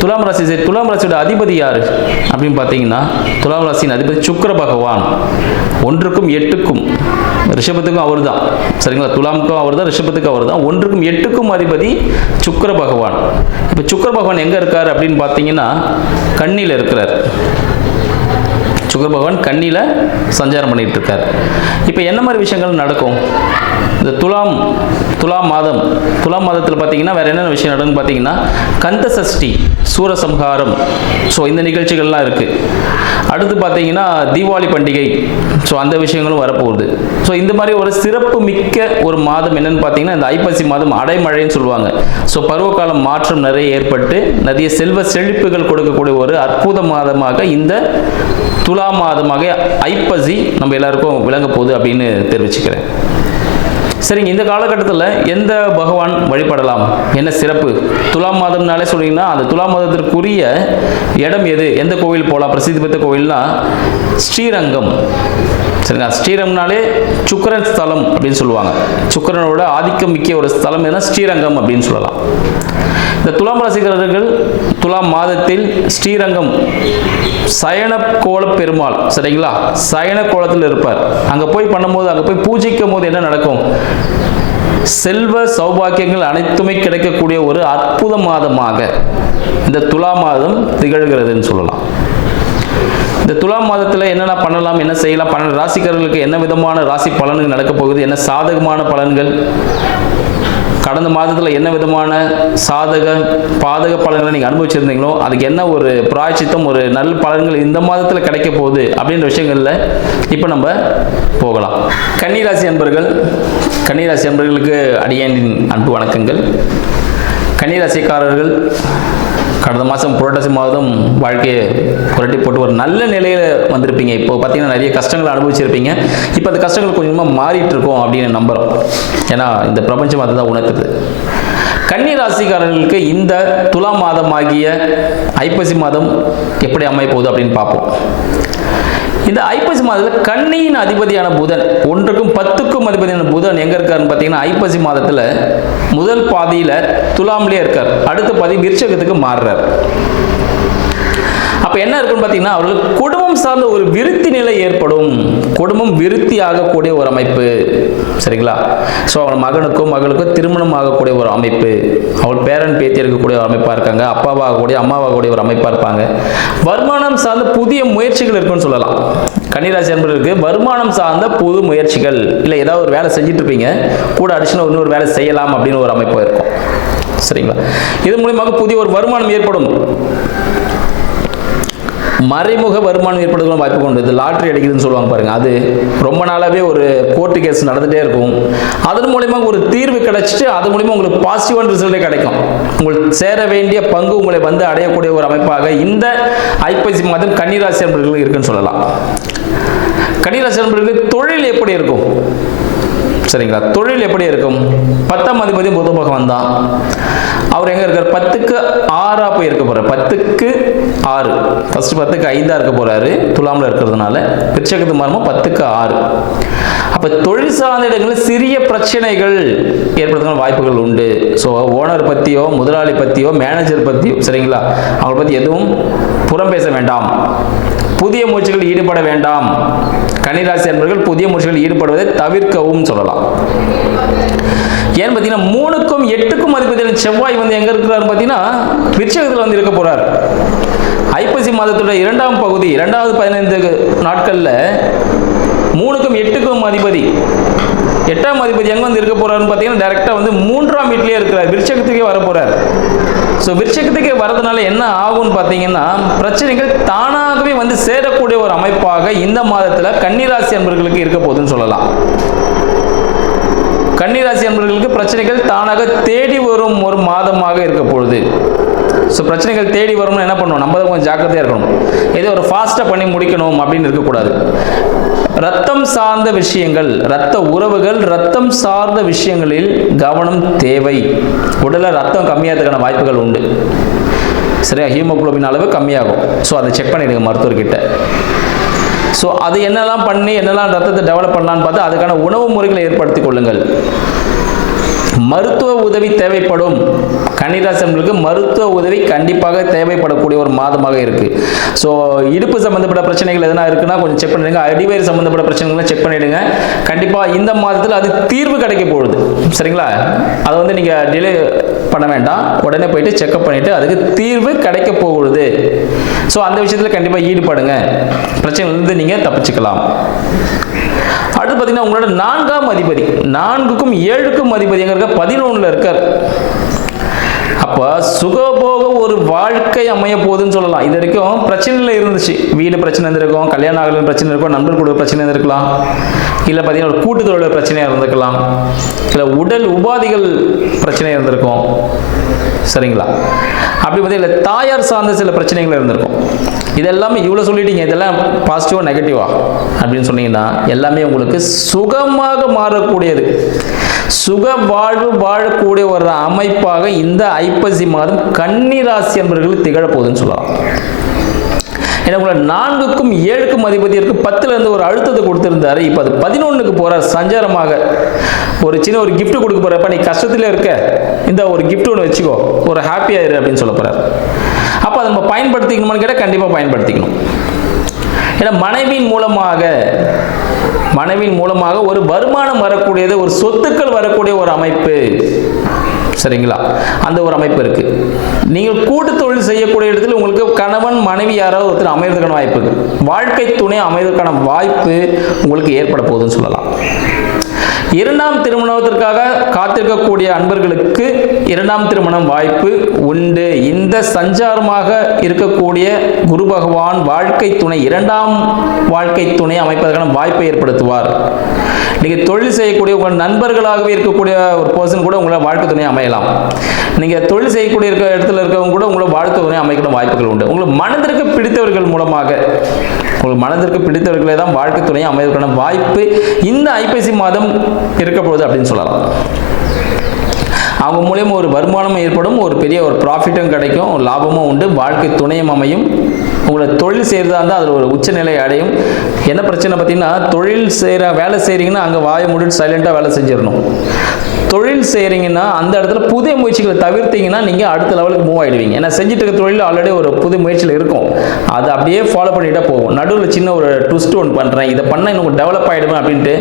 துலாம் ராசி சரி துலாம் ராசியோட அதிபதி யார்? அப்படின்னு பார்த்தீங்கன்னா துலாம் ராசியின் அதிபதி சுக்கர பகவான். ஒன்றுக்கும் எட்டுக்கும் ரிஷபத்துக்கும் அவர் தான் சரிங்களா? துலாமுக்கும் அவர் தான் ரிஷபத்துக்கும் அவர் தான் ஒன்றுக்கும் எட்டுக்கும் அதிபதி சுக்கர பகவான். இப்போ சுக்கர பகவான் எங்கே இருக்கார் அப்படின்னு பார்த்தீங்கன்னா கண்ணியில் இருக்கிறார். சுக்கர பகவான் கண்ணியில் சஞ்சாரம் பண்ணிட்டு இருக்கார் இப்போ என்ன மாதிரி விஷயங்கள் நடக்கும்? இந்த துலாம் துலாம் மாதம் துலாம் மாதத்தில் பார்த்தீங்கன்னா வேற என்னென்ன விஷயம் நடக்குன்னு பார்த்தீங்கன்னா கந்த சஷ்டி சூரசம்ஹாரம் ஸோ இந்த நிகழ்ச்சிகள்லாம் இருக்குது அடுத்து பார்த்தீங்கன்னா தீபாவளி பண்டிகை. ஸோ அந்த விஷயங்களும் வரப்போகுது. ஸோ இந்த மாதிரி ஒரு சிறப்பு மிக்க ஒரு மாதம் என்னென்னு பார்த்தீங்கன்னா இந்த ஐப்பசி மாதம் அடைமழைன்னு சொல்லுவாங்க. ஸோ பருவகாலம் மாற்றம் நிறைய ஏற்பட்டு நிறைய செல்வ செழிப்புகள் கொடுக்கக்கூடிய ஒரு அற்புத மாதமாக இந்த துலா மாதமாக ஐப்பசி நம்ம எல்லாருக்கும் விளங்க போகுது அப்படின்னு தெரிவிச்சுக்கிறேன். சரிங்க இந்த காலகட்டத்தில் எந்த பகவான் வழிபடலாம்? என்ன சிறப்பு? துலாம் மாதம்னாலே சொன்னீங்கன்னா அந்த துலாம் மாதத்திற்குரிய இடம் எது? எந்த கோவில் போகலாம் பிரசித்தி பெற்ற கோவில்னா ஸ்ரீரங்கம். சரிங்களா? ஸ்ரீரங்கம்னாலே சுக்கரன் ஸ்தலம் அப்படின்னு சொல்லுவாங்க. சுக்கரனோட ஆதிக்கம் மிக்க ஒரு ஸ்தலம் எதுனா ஸ்ரீரங்கம் அப்படின்னு சொல்லலாம். இந்த துலாம் ராசிக்காரர்கள் துலாம் மாதத்தில் ஸ்ரீரங்கம் சயன கோல பெருமாள் சரிங்களா? சயன கோலத்தில் இருப்பார். அங்கே போய் பண்ணும்போது அங்கே போய் பூஜிக்கும் போது என்ன நடக்கும்? செல்வ சௌபாக்கியங்கள் அனைத்துமே கிடைக்கக்கூடிய ஒரு அற்புத மாதமாக இந்த துலா மாதம் திகழ்கிறதுன்னு சொல்லலாம். இந்த துலாம் மாதத்தில் என்னென்ன பண்ணலாம் என்ன செய்யலாம் பன்னெண்டு ராசிக்காரர்களுக்கு என்ன விதமான ராசி பலன்கள் நடக்க போகுது என்ன சாதகமான பலன்கள் கடந்த மாதத்தில் என்ன விதமான சாதக பாதக பலன்களை நீங்கள் அனுபவிச்சிருந்தீங்களோ அதுக்கு என்ன ஒரு பிராய்ச்சித்தம் ஒரு நல்ல பலன்கள் இந்த மாதத்தில் கிடைக்க போகுது அப்படின்ற விஷயங்களில் இப்போ நம்ம போகலாம். கன்னிராசி அன்பர்கள் கன்னிராசி அன்பர்களுக்கு அடியாண்டின் அன்பு வணக்கங்கள். கன்னிராசிக்காரர்கள் கடந்த மாதம் புரட்டாசி மாதம் வாழ்க்கையை புரட்டி போட்டு ஒரு நல்ல நிலையில் வந்திருப்பீங்க. இப்போ பார்த்தீங்கன்னா நிறைய கஷ்டங்களை அனுபவிச்சிருப்பீங்க. இப்போ அந்த கஷ்டங்கள் கொஞ்சமாக மாறிட்டு இருக்கோம் அப்படின்னு நம்புகிறோம் ஏன்னா இந்த பிரபஞ்சம் அதுதான் உணர்த்துது. கன்னி ராசிக்காரர்களுக்கு இந்த துலா மாதமாகிய ஐப்பசி மாதம் எப்படி அமைப்போகுது அப்படின்னு பார்ப்போம். இந்த ஐப்பசி மாதத்தில் கன்னியின் அதிபதியான புதன் ஒன்றுக்கும் பத்துக்கும் அதிபதியான புதன் எங்க இருக்காருன்னு பார்த்தீங்கன்னா ஐப்பசி மாதத்தில் முதல் பாதியில் துலாம்லேயே இருக்கார். அடுத்த பாதி விருச்சகத்துக்கு மாறுறார். அப்போ என்ன இருக்குன்னு பார்த்தீங்கன்னா அவர்களுக்கு குடும்பம் சார்ந்த ஒரு விருத்தி நிலை ஏற்படும். குடும்பம் விருத்தி ஆகக்கூடிய ஒரு அமைப்பு. சரிங்களா? ஸோ அவன் மகனுக்கோ மகளுக்கோ திருமணம் ஆகக்கூடிய ஒரு அமைப்பு. அவள் பேரன் பேத்தி இருக்கக்கூடிய ஒரு அமைப்பாக இருக்காங்க. அப்பாவாகக்கூடிய அம்மாவாகக்கூடிய ஒரு அமைப்பாக இருப்பாங்க. வருமானம் சார்ந்த புதிய முயற்சிகள் இருக்குன்னு சொல்லலாம். கன்னிராசி என்பதற்கு வருமானம் சார்ந்த புது முயற்சிகள். இல்லை ஏதாவது ஒரு வேலை செஞ்சுட்டு இருப்பீங்க கூட அடிஷனல் இன்னொரு வேலை செய்யலாம் அப்படின்னு ஒரு அமைப்பு இருக்கும். சரிங்களா? இது மூலியமாக புதிய ஒரு வருமானம் ஏற்படும். மறைமுக வருமானம் ஏற்படுறதுக்கு வாய்ப்பு கொண்டு இது லாட்ரி அடிக்குதுன்னு சொல்லுவாங்க பாருங்க. அது ரொம்ப நாளாவே ஒரு கோர்ட்டு கேஸ் நடந்துட்டே இருக்கும். அதன் மூலயமா ஒரு தீர்வு கிடைச்சிட்டு அது மூலயமா உங்களுக்கு பாசிட்டிவான ரிசல்ட்டே கிடைக்கும். உங்களுக்கு சேர வேண்டிய பங்கு உங்களை வந்து அடையக்கூடிய ஒரு அமைப்பாக இந்த ஐப்பசி மாதம் கன்னிராசி என்பவர்களுக்கு இருக்குன்னு சொல்லலாம். கன்னிராசி என்பவர்களுக்கு தொழில் எப்படி இருக்கும்? சரிங்களா? தொழில் எப்படி இருக்கும்? பத்தாம் அதிபதி புத பகவான் தான். அவர் எங்க இருக்கார்? பத்துக்கு ஆறா போய் இருக்க போகிறார் பத்துக்கு ஆறு. ஃபர்ஸ்ட் பத்துக்கு ஐந்தா இருக்க போறாரு. துலாமில் இருக்கிறதுனால பிச்சகத்து மர்மம் பத்துக்கு ஆறு. அப்ப தொழில் சார்ந்த இடங்களில் சிறிய பிரச்சனைகள் ஏற்படுறதுக்கான வாய்ப்புகள் உண்டு. ஸோ ஓனர் பத்தியோ முதலாளி பத்தியோ மேனேஜர் பத்தியோ சரிங்களா? அவங்களை பத்தி எதுவும் புறம் பேச வேண்டாம். புதிய முயற்சிகளில் ஈடுபட வேண்டாம். கன்னிராசி அன்பர்கள் புதிய முயற்சிகளில் ஈடுபடுவதை தவிர்க்கவும் சொல்லலாம். ஏன்னு பார்த்தீங்கன்னா மூணுக்கும் எட்டுக்கும் அதிபதியான செவ்வாய் வந்து எங்க இருக்கிறாருன்னு பார்த்தீங்கன்னா விருச்சகத்தில் வந்து இருக்க போகிறார் ஐப்பசி மாதத்தோட இரண்டாம் பகுதி இரண்டாவது பதினைந்து நாட்கள்ல மூணுக்கும் எட்டுக்கும் அதிபதி. எட்டாம் அதிபதி எங்கே வந்து இருக்க போறாருன்னு பார்த்தீங்கன்னா டேரெக்டாக வந்து மூன்றாம் வீட்லேயே இருக்கிறார். விருச்சகத்துக்கே வர ஸோ விருச்சகத்துக்கே வரதுனால என்ன ஆகும்னு பார்த்தீங்கன்னா பிரச்சனைகள் தானாகவே வந்து சேரக்கூடிய ஒரு அமைப்பாக இந்த மாதத்தில் கன்னிராசி அன்பர்களுக்கு இருக்க போகுதுன்னு சொல்லலாம். கன்னிராசி அன்பர்களுக்கு பிரச்சனைகள் தானாக தேடி வரும் ஒரு மாதமாக இருக்க பொழுது ஸோ பிரச்சனைகள் தேடி வரும்னு என்ன பண்ணணும் நம்ம தான் கொஞ்சம் ஜாக்கிரதையாக இருக்கணும். ஏதோ ஒரு ஃபாஸ்ட்டாக பண்ணி முடிக்கணும் அப்படின்னு இருக்கக்கூடாது. ரத்தம் சார்ந்த விஷயங்கள் ரத்த உறவுகள் ரத்தம் சார்ந்த விஷயங்களில் கவனம் தேவை. உடலில் ரத்தம் கம்மியாகிறதுக்கான வாய்ப்புகள் உண்டு. சரியா? ஹீமோகுளோபின் அளவு கம்மியாகும். ஸோ அதை செக் பண்ணிடுங்க மருத்துவர்கிட்ட. ஸோ அது என்னெல்லாம் பண்ணி என்னெல்லாம் ரத்தத்தை டெவலப் பண்ணலான்னு பார்த்து அதுக்கான உணவு முறைகளை ஏற்படுத்திக் கொள்ளுங்கள். மருத்துவ உதவி தேவைப்படும். கன்னிராசன்களுக்கு மருத்துவ உதவி கண்டிப்பாக தேவைப்படக்கூடிய ஒரு மாதமாக இருக்கு. ஸோ இடுப்பு சம்பந்தப்பட்ட பிரச்சனைகள் எதனா இருக்குன்னா கொஞ்சம் செக் பண்ணிடுங்க. அடிவயிறு சம்பந்தப்பட்ட பிரச்சனைகள்லாம் செக் பண்ணிடுங்க. கண்டிப்பாக இந்த மாதத்தில் அது தீர்வு கிடைக்க போகுது. சரிங்களா? அதை வந்து நீங்கள் டிலே பண்ண வேண்டாம். உடனே போயிட்டு செக்அப் பண்ணிட்டு அதுக்கு தீர்வு கிடைக்க போகுது. ஸோ அந்த விஷயத்தில் கண்டிப்பாக ஈடுபடுங்க. வந்து நீங்கள் தப்பிச்சுக்கலாம். அடுத்து பார்த்தீங்கன்னா உங்களோட நான்காம் அதிபதி. நான்குக்கும் ஏழுக்கும் அதிபதி எங்க இருக்க? பதினொன்றில் இருக்கார். அப்போ சுகபோக ஒரு வாழ்க்கை அமைய போகுதுன்னு சொல்லலாம். இது வரைக்கும் பிரச்சனையில் இருந்துச்சு. வீடு பிரச்சனை இருந்திருக்கும் கல்யாணம் ஆகல பிரச்சனை இருக்கும் நண்பர் கூட பிரச்சனை இருந்திருக்கலாம். இல்லை பார்த்தீங்கன்னா ஒரு கூட்டுத்தொழில் பிரச்சனையாக இருந்திருக்கலாம். இல்லை உடல் உபாதிகள் பிரச்சனை இருந்திருக்கும். சரிங்களா? அப்படி பார்த்தீங்கன்னா தாயார் சார்ந்த சில பிரச்சனைகள் இருந்திருக்கும். இதெல்லாமே இவ்வளோ சொல்லிட்டீங்க இதெல்லாம் பாசிட்டிவா நெகட்டிவா அப்படின்னு சொன்னீங்கன்னா எல்லாமே உங்களுக்கு சுகமாக மாறக்கூடியது. சுக வாழ்வு வாழக்கூடிய ஒரு அமைப்பாக இந்த ஐப்பசி மாதம் கன்னிராசி என்பவர்கள் திகழப்போகுதுன்னு சொல்லலாம். ஏன்னா உங்களை நான்குக்கும் ஏழுக்கும் அதிபதி பத்துலேருந்து பத்துல இருந்து ஒரு அழுத்தத்தை கொடுத்திருந்தாரு. இப்போ அது பதினொன்றுக்கு போறார் சஞ்சாரமாக. ஒரு சின்ன ஒரு கிஃப்ட் கொடுக்க போறப்ப நீ கஷ்டத்துல இருக்க. இந்த ஒரு கிஃப்ட் ஒன்று வச்சுக்கோ. ஒரு ஹாப்பியா அப்படின்னு சொல்ல போறார். அப்போ அதை நம்ம பயன்படுத்திக்கணுமான்னு கேட்டால் கண்டிப்பாக பயன்படுத்திக்கணும். ஏன்னா மனைவியின் மூலமாக மனைவியின் மூலமாக ஒரு வருமானம் வரக்கூடியது ஒரு சொத்துக்கள் வரக்கூடிய ஒரு அமைப்பு. சரிங்களா? அந்த ஒரு அமைப்பு இருக்கு. நீங்கள் கூட்டு தொழில் செய்யக்கூடிய இடத்துல உங்களுக்கு கணவன் மனைவி யாராவது ஒருத்தர் அமைவதற்கான வாய்ப்பு வாழ்க்கை துணை அமைவதற்கான வாய்ப்பு உங்களுக்கு ஏற்பட போகுதுன்னு சொல்லலாம். இரண்டாம் திருமணத்திற்காக காத்திருக்கக்கூடிய அன்பர்களுக்கு இரண்டாம் திருமணம் வாய்ப்பு உண்டு. இந்த சஞ்சாரமாக இருக்கக்கூடிய குரு பகவான் வாழ்க்கை துணை இரண்டாம் வாழ்க்கை துணை அமைப்பதற்கான வாய்ப்பை ஏற்படுத்துவார். நீங்கள் தொழில் செய்யக்கூடிய உங்கள் நண்பர்களாகவே இருக்கக்கூடிய ஒரு பர்சன் கூட உங்களை வாழ்க்கை துணை அமையலாம். நீங்கள் தொழில் செய்யக்கூடிய இருக்கிற இடத்துல இருக்கவங்க கூட உங்களை வாழ்க்கை துணை அமைக்கிற வாய்ப்புகள் உண்டு. உங்களுக்கு மனதிற்கு பிடித்தவர்கள் மூலமாக உங்களுக்கு மனதிற்கு பிடித்தவர்களே தான் வாழ்க்கை துணையை அமைவதற்கான வாய்ப்பு. இந்த ஐப்பசி மாதம் இருக்க போகுது அப்படின்னு சொல்லலாம். அவங்க மூலியமாக ஒரு வருமானமும் ஏற்படும் ஒரு பெரிய ஒரு ப்ராஃபிட்டும் கிடைக்கும் ஒரு லாபமும் உண்டு வாழ்க்கை துணையும் அமையும். உங்களை தொழில் செய்கிறதா இருந்தால் அதில் ஒரு உச்சநிலை அடையும். என்ன பிரச்சனை பார்த்தீங்கன்னா தொழில் செய்கிற வேலை செய்கிறீங்கன்னா அங்கே வாயை முடிட்டு சைலண்ட்டாக வேலை செஞ்சிடணும். தொழில் செய்கிறீங்கன்னா அந்த இடத்துல புதிய முயற்சிகளை தவிர்த்தீங்கன்னா நீங்கள் அடுத்த லெவலுக்கு மூவ் ஆகிடுவீங்க ஏன்னா செஞ்சுட்டு இருக்க தொழில் ஆல்ரெடி ஒரு புது முயற்சியில் இருக்கும். அதை அப்படியே ஃபாலோ பண்ணிட்டே போகும். நடுவில் சின்ன ஒரு ட்விஸ்ட் ஒன்று பண்ணுறேன் இதை பண்ணால் இன்னும் டெவலப் ஆகிடுவேன் அப்படின்ட்டு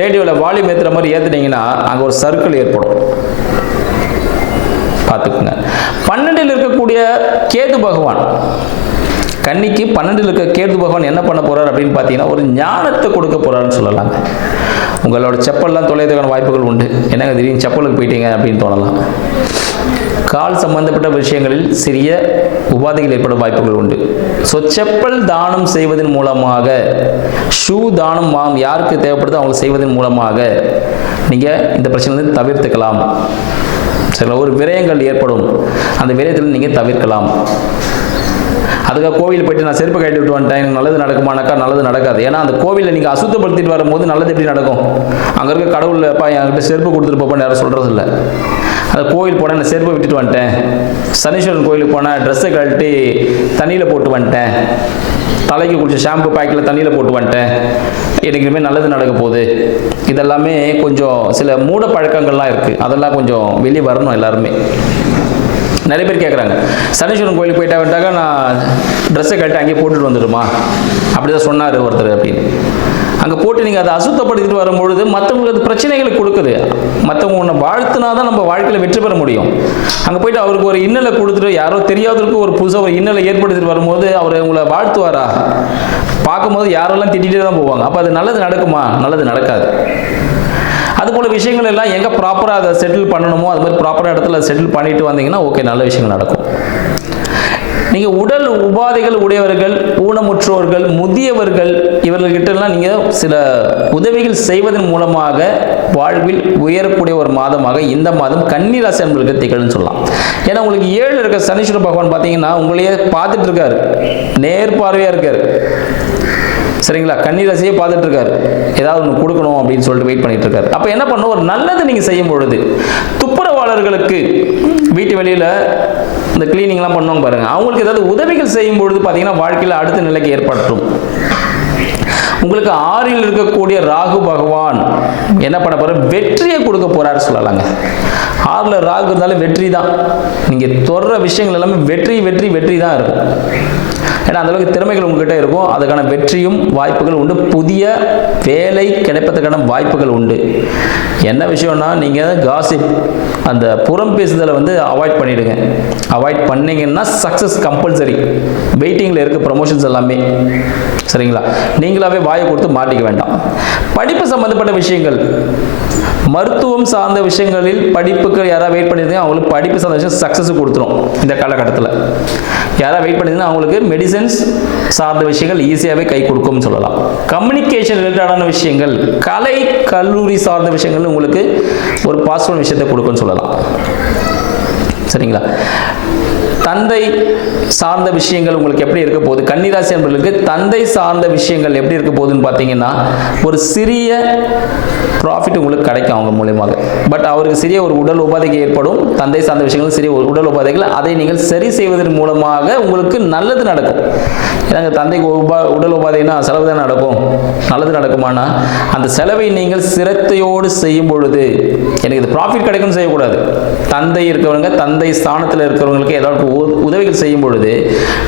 ரேடியோவில் வால்யூம் ஏற்றுற மாதிரி ஏற்றுனீங்கன்னா அங்கே ஒரு சர்க்கிள் ஏற்படும். பார்த்துக்குங்க பன்னெண்டில் இருக்கக்கூடிய கேது பகவான் கன்னிக்கு பன்னெண்டில் இருக்க கேது பகவான் என்ன பண்ண போறார் அப்படின்னு பார்த்தீங்கன்னா ஒரு ஞானத்தை கொடுக்க போறாருன்னு சொல்லலாங்க. உங்களோட செப்பல்லாம் தொலைதுக்கான வாய்ப்புகள் உண்டு. என்னங்க திடீர்னு செப்பலுக்கு போயிட்டீங்க அப்படின்னு தோணலாம். கால் சம்பந்தப்பட்ட விஷயங்களில் சிறிய உபாதைகள் ஏற்படும் வாய்ப்புகள் உண்டு. ஸோ செப்பல் தானம் செய்வதன் மூலமாக ஷூ தானம் வாங்க யாருக்கு தேவைப்படுதோ அவங்க செய்வதன் மூலமாக நீங்கள் இந்த பிரச்சனையிலிருந்து தவிர்த்துக்கலாம். சில ஒரு விரயங்கள் ஏற்படும். அந்த விரயத்தில் நீங்கள் தவிர்க்கலாம். அதுக்காக கோவில் போயிட்டு நான் செருப்பு கட்டி விட்டு வந்துட்டேன். எனக்கு நல்லது நடக்குமானாக்கா நல்லது நடக்காது. ஏன்னா அந்த கோவிலில் நீங்கள் அசுத்தப்படுத்திட்டு வரும்போது நல்லது எப்படி நடக்கும்? அங்கே இருக்க கடவுள் அப்பா என்கிட்ட செருப்பு கொடுத்துட்டு போப்பான்னு யாரும் சொல்கிறது இல்லை அந்த கோவில் போனால் நான் செருப்பை விட்டுட்டு வந்துட்டேன். சனீஸ்வரன் கோயிலுக்கு போனால் ட்ரெஸ்ஸை கழட்டி தண்ணியில் போட்டு வந்துட்டேன். தலைக்கு குளிச்ச ஷாம்பு பேக்கில் தண்ணியில் போட்டு வந்துட்டேன். எனக்கு இனிமேல் நல்லது நடக்க போகுது. இதெல்லாமே கொஞ்சம் சில மூட பழக்கங்கள்லாம் இருக்குது அதெல்லாம் கொஞ்சம் வெளியே வரணும் எல்லாருமே. நிறைய பேர் கேட்குறாங்க சனீஸ்வரன் கோயிலுக்கு போயிட்டா வந்துட்டாக்கா நான் ட்ரெஸ்ஸை கட்டி அங்கேயே போட்டுட்டு வந்துடுமா அப்படி தான் சொன்னார் ஒருத்தர் அப்படின்னு. அங்கே போட்டு நீங்கள் அதை அசுத்தப்படுத்திட்டு வரும்பொழுது மற்றவங்களுக்கு அது பிரச்சனைகளை கொடுக்குது. மற்றவங்க உன்னை வாழ்த்துனா தான் நம்ம வாழ்க்கையில் வெற்றி பெற முடியும். அங்கே போயிட்டு அவருக்கு ஒரு இன்னலை கொடுத்துட்டு யாரோ தெரியாதவருக்கு ஒரு புதுசாக ஒரு இன்னலை ஏற்படுத்திட்டு வரும்போது அவர் உங்களை வாழ்த்துவாரா? பார்க்கும்போது யாரெல்லாம் திட்டிகிட்டே தான் போவாங்க. அப்போ அது நல்லது நடக்குமா? நல்லது நடக்காது. அதுபோல் விஷயங்கள் எல்லாம் எங்கே ப்ராப்பராக அதை செட்டில் பண்ணணுமோ அது மாதிரி ப்ராப்பராக இடத்துல செட்டில் பண்ணிட்டு வந்தீங்கன்னா ஓகே நல்ல விஷயங்கள் நடக்கும். நீங்கள் உடல் உபாதைகள் உடையவர்கள் ஊனமுற்றோர்கள் முதியவர்கள் இவர்கள்கிட்டலாம் நீங்கள் சில உதவிகள் செய்வதன் மூலமாக வாழ்வில் உயரக்கூடிய ஒரு மாதமாக இந்த மாதம் கன்னிராசி அன்பர்களுக்கு திகழ்னு சொல்லலாம். ஏன்னா உங்களுக்கு ஏழு இருக்க சனீஸ்வர பகவான் பார்த்தீங்கன்னா உங்களையே பார்த்துட்டு இருக்காரு. நேர்பார்வையாக இருக்கார். சரிங்களா? கன்னிராசியே பார்த்துட்டு இருக்காரு ஏதாவது ஒன்று கொடுக்கணும் அப்படின்னு சொல்லிட்டு வெயிட் பண்ணிட்டு இருக்காரு அப்போ என்ன பண்ணணும் ஒரு நல்லது நீங்கள் செய்யும் பொழுது துப்புரவாளர்களுக்கு வீட்டு வெளியில் இந்த கிளீனிங்லாம் பண்ணுவாங்க பாருங்கள் அவங்களுக்கு ஏதாவது உதவிகள் செய்யும் பொழுது பார்த்தீங்கன்னா வாழ்க்கையில் அடுத்த நிலைக்கு ஏற்பட்டுரும் உங்களுக்கு ஆறில் இருக்கக்கூடிய ராகு பகவான் என்ன பண்ண போற வெற்றியை கொடுக்க போகிறார் சொல்லலாங்க. ஆறில் ராகு இருந்தாலும் வெற்றி தான் நீங்கள் தொடர விஷயங்கள் எல்லாமே வெற்றி வெற்றி வெற்றி தான் இருக்கும். ஏன்னா அந்தளவுக்கு திறமைகள் உங்ககிட்ட இருக்கும். அதுக்கான வெற்றியும் வாய்ப்புகள் உண்டு. புதிய வேலை கிடைப்பதற்கான வாய்ப்புகள் உண்டு. என்ன விஷயம்னா நீங்கள் காசிப் அந்த புறம் பேசுதலை வந்து அவாய்ட் பண்ணிவிடுங்க அவாய்ட் பண்ணிங்கன்னா சக்ஸஸ் கம்பல்சரி வெயிட்டிங்கில் இருக்க ப்ரமோஷன்ஸ் எல்லாமே. சரிங்களா? நீங்களா நீங்களாவே வாயை கொடுத்து மாட்டிக்க வேண்டாம். படிப்பு சம்பந்தப்பட்ட விஷயங்கள் மருத்துவம் சார்ந்த விஷயங்களில் படிப்புக்கு யாராவது வெயிட் பண்ணியிருந்தீங்க அவங்களுக்கு படிப்பு சார்ந்த விஷயம் சக்ஸஸ் கொடுத்துரும் இந்த காலகட்டத்தில். யாராவது வெயிட் பண்ணியிருந்தா அவங்களுக்கு மெடிசன்ஸ் சார்ந்த விஷயங்கள் ஈஸியாகவே கை கொடுக்கும்னு சொல்லலாம். கம்யூனிகேஷன் ரிலேட்டடான விஷயங்கள் கலை கல்லூரி சார்ந்த விஷயங்கள் உங்களுக்கு ஒரு பாசிட்டிவ் விஷயத்தை கொடுக்கும்னு சொல்லலாம். சரிங்களா? தந்தை சார்ந்த விஷயங்கள் உங்களுக்கு எப்படி இருக்க போகுது? கன்னிராசி என்பவர்களுக்கு தந்தை சார்ந்த விஷயங்கள் எப்படி இருக்க போகுதுன்னு பார்த்தீங்கன்னா ஒரு சிறிய ப்ராஃபிட் உங்களுக்கு கிடைக்கும் அவங்க மூலியமாக. பட் அவருக்கு சிறிய ஒரு உடல் உபாதைக்கு ஏற்படும். தந்தை சார்ந்த விஷயங்கள் சிறிய ஒரு உடல் உபாதைகள் அதை நீங்கள் சரி செய்வதன் மூலமாக உங்களுக்கு நல்லது நடக்கும். ஏன்னா தந்தைக்கு உபா உடல் உபாதைனா செலவு தான் நடக்கும். நல்லது நடக்குமானா? அந்த செலவை நீங்கள் சிரத்தையோடு செய்யும் பொழுது எனக்கு இது ப்ராஃபிட் கிடைக்கும்னு செய்யக்கூடாது. தந்தை இருக்கிறவங்க தந்தை ஸ்தானத்தில் இருக்கிறவங்களுக்கு ஏதாவது உதவிகள் செய்யும் பொழுது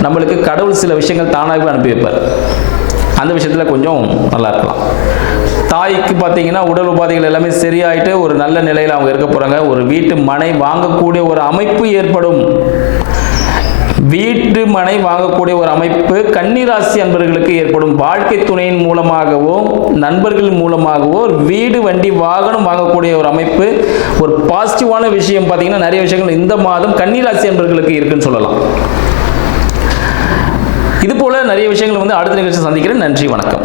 நம்மளுக்கு கடவுள் சில விஷயங்கள் தானாகவே அனுப்பி வைப்பார். அந்த விஷயத்தில் கொஞ்சம் நல்லா இருக்கலாம். தாய்க்கு பார்த்தீங்கன்னா உடல் உபாதைகள் எல்லாமே சரியாயிட்டு ஒரு நல்ல நிலையில் அவங்க இருக்க போகிறாங்க ஒரு வீட்டு மனை வாங்கக்கூடிய ஒரு அமைப்பு ஏற்படும். வீட்டு மனை வாங்கக்கூடிய ஒரு அமைப்பு கன்னிராசி அன்பர்களுக்கு ஏற்படும். வாழ்க்கை துணையின் மூலமாகவோ நண்பர்கள் மூலமாகவோ வீடு வண்டி வாகனம் வாங்கக்கூடிய ஒரு அமைப்பு. ஒரு பாசிட்டிவான விஷயம் பார்த்தீங்கன்னா நிறைய விஷயங்கள் இந்த மாதம் கன்னிராசி அன்பர்களுக்கு இருக்குன்னு சொல்லலாம். இது போல நிறைய விஷயங்கள் வந்து அடுத்த நிகழ்ச்சி சந்திக்கிறேன். நன்றி வணக்கம்.